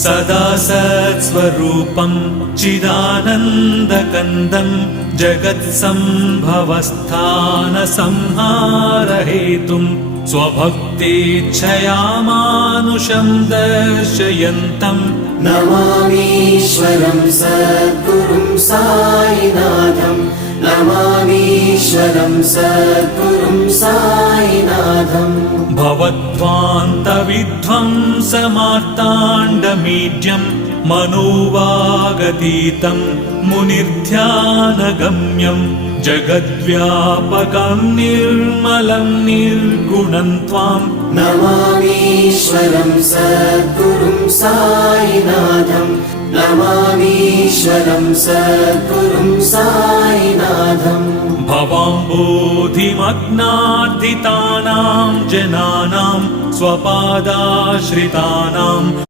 सदा सत्स्वरूपं चिदानन्दकन्दं जगत्सम्भवस्थानसंहारहेतुं स्वभक्तेच्छया मानुषं दर्शयन्तं नमामीश्वरं सद्गुरुं साईनाथं नमामीश्वरं सद्गुरुं साईनाथं भवद्वान्तविध्वंसमार्ताण्डमीड्यं मनोवागतीतं मुनिर्ध्यानगम्यं जगद्व्यापकं निर्मलं निर्गुणं त्वां नमामीश्वरं सद्गुरुं साईनाथं नमामीश्वरं सद्गुरुं साईनाथं भवाम्बोधिमग्नार्दितानां जनानां स्वपादाश्रितानां